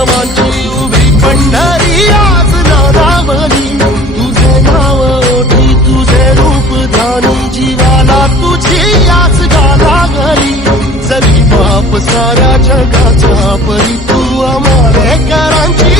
वैष्णवांची उभी पंढरी आज नारावली तुझे नाव ओठी तुझे रूप ध्यानी जीवाला तुझी आज गाला घरी जरी बाप साऱ्या जगाचा परी तू आम्हालेकरांची करांची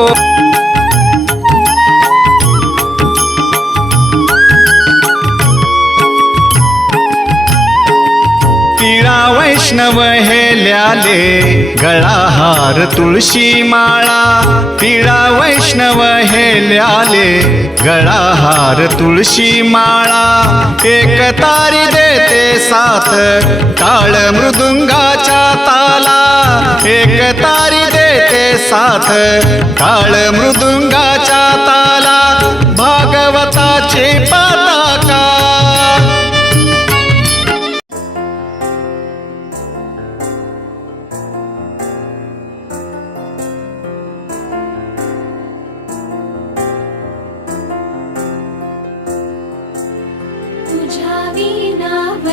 तिळा वैष्णव हे ल्याले गळाहार तुळशी माळा. पिळा वैष्णव हे ल्याले गळाहार तुळशी माळा. एक तारी देते साथ काळ मृदुंगाच्या ताला. एक तारी देते साथ काळ मृदुंगाच्या ताला. भागवताची पात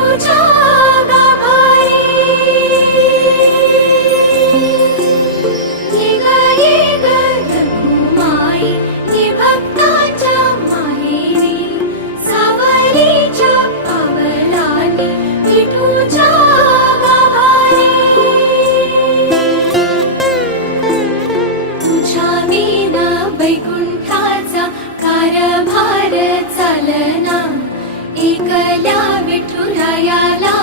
不做 विठुरायाला